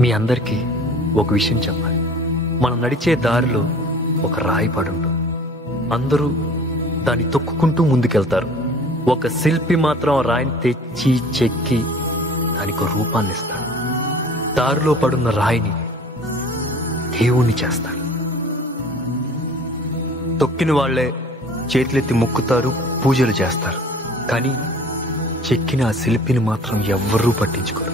మీ అందరికీ ఒక విషయం చెప్పాలి. మనం నడిచే దారిలో ఒక రాయి పడుంటుంది. అందరూ దాన్ని తొక్కుకుంటూ ముందుకెళ్తారు. ఒక శిల్పి మాత్రం రాయిని తెచ్చి చెక్కి దానికి రూపాన్ని ఇస్తాడు. దారిలో పడున్న రాయిని దేవుణ్ణి చేస్తాడు. తొక్కిన వాళ్లే చేతులెత్తి మొక్కుతారు, పూజలు చేస్తారు. కానీ చెక్కిన ఆ శిల్పిని మాత్రం ఎవ్వరూ పట్టించుకోరు.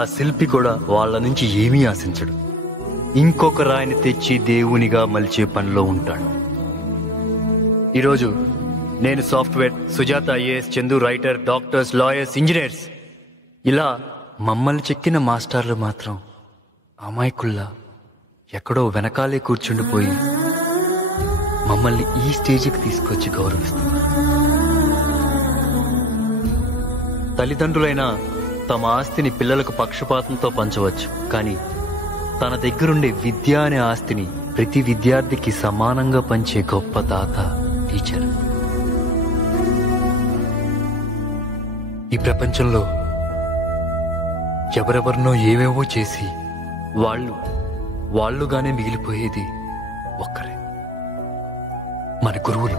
ఆ శిల్పి కూడా వాళ్ళ నుంచి ఏమీ ఆశించడు. ఇంకొక రాయిని తెచ్చి దేవునిగా మలిచే పనిలో ఉంటాడు. ఈరోజు నేను software, Sujatha IAS, Chandu writer, doctors, lawyers, engineers, ఇలా మమ్మల్ని చెక్కిన మాస్టర్లు మాత్రం అమాయకుల్లా ఎక్కడో వెనకాలే కూర్చుండిపోయి మమ్మల్ని ఈ స్టేజికి తీసుకొచ్చి గౌరవిస్తున్నారు. తల్లిదండ్రులైనా తమ ఆస్తిని పిల్లలకు పక్షపాతంతో పంచవచ్చు, కానీ తన దగ్గరుండే విద్య అనే ఆస్తిని ప్రతి విద్యార్థికి సమానంగా పంచే గొప్ప దాత టీచర్. ఈ ప్రపంచంలో ఎవరెవరినో ఏవేవో చేసి వాళ్ళుగానే మిగిలిపోయేది ఒక్కరే, మన గురువులు.